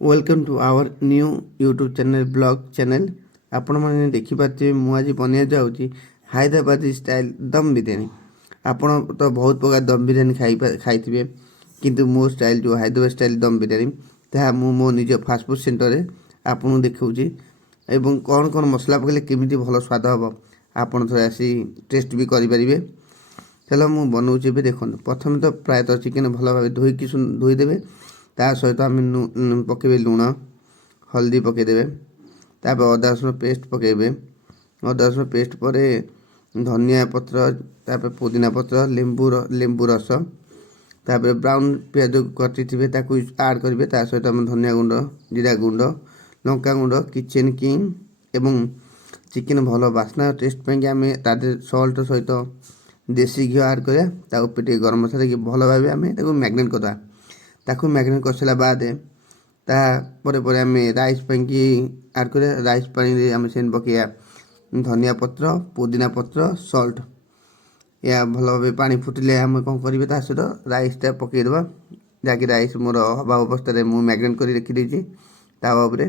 Welcome to our new YouTube channel blog channel. आपण मैंने देखिपे मुझे बनिया जाऊँगी हैदराबादी स्टाइल दम बिरयानी। आपण तो बहुत प्रकार दम बिरयानी खाई किंतु मो स्टाइल जो हैदराबाद स्टाइल दम बिरयानी ता मो निज फास्टफुड सेंटर में आपन देखी एवं कौन कौन मसला पकड़े केमी भल स्वाद हम आपड़ थे आसी टेस्ट भी करेंगे। चलो मुझे बनाऊँगी देखो प्रथम तो प्रायतः चिकेन भल भाव धोईदेवे ता सहित आम पकेबे लुण हल्दी पकईदे तापर अदा रसुण पेस्ट पकेबे अदा रसुण पेस्ट पर धनिया पत्र तापर पुदीना पत्र लेंबू रस तापर ब्राउन पियाज कटी थे आड करेंगे ता सहित आम धनिया गुंड जीरा गुंड लंका गुंड किचेन किंग एवं चिकेन भल बास्ना टेस्ट पे आम सल्ट सहित देसी घी आड करें गरम मसला भल भाव आम मैग्नेट करदे ताकू मैग्नेट कर सारा बाद तापर आम राइस पैंकी आड कर राइस पानी आम से पकईया धनिया पत्र पुदीना पत्र सल्ट या भल भाव पानी फुटिले आम कौन करेंगे सहित राइसटा पकईदे जहाँकि राइस मोर हवा अवस्था मुझे मैग्नेट कर रखीदी तापर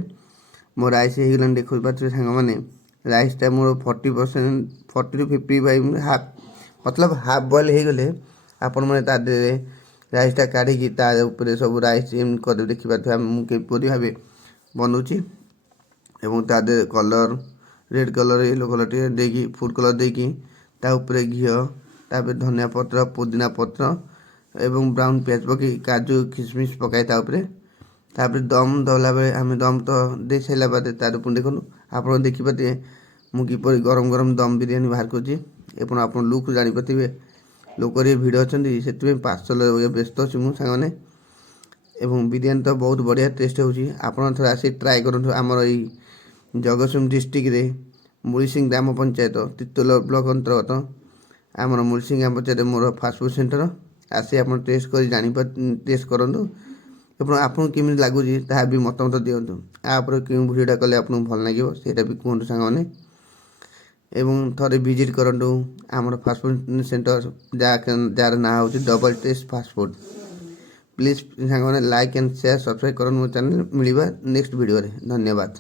मो राइस हो देखो पारे सांग मैंने राइसटा मोर 40% 40 to 55 हाफ मतलब हाफ बॉयल हो गले आपण मैंने राइसटा काढ़ी तापर सब राइस कर देखिए मुझे भाव बनाऊँगी एवं तादे colour red colour yellow colour टे फूड कलर देकी घी तापर धनिया पत्र पुदीना पत्र एवं ब्राउन पियाज पकई काजू किशमिश पकाए तापर दम दला बेले आम दम तो दे सारा बाद तार पुणी देखो आप देखिपारे मुझे किपर गरम गरम दम बिरयानी बाहर कर आप लुक जानीपारे लोक भिड़ अच्छा से पार्सल व्यस्त अच्छी मुझे सांगने एवं बिरयानी तो बहुत बढ़िया टेस्ट होपण थे आसी ट्राए करूँ आमर ये जगतसिंहपुर डिस्ट्रिक्ट मुड़सिंह ग्राम पंचायत तितोल ब्लॉक अंतर्गत आमर मुड़सिंह ग्राम पंचायत मोर फास्टफुड सेंटर आसी आप टेस्ट कर टेस्ट करूँ एवं आपको केमी लगुच भी मतामत दिंतु आप क्यों भिडियोटा कले आपको भल लगे ସେଇଟା भी कहतु सांगने एवं थोड़े विजिट करूँ आम फास्टफुड सेंटर जार ना हूँ डबल टेस्ट फास्टफुड। प्लीज सांग लाइक एंड शेयर सब्सक्राइब करूँ मो चैनल मिलवा नेक्स्ट वीडियो रे। धन्यवाद।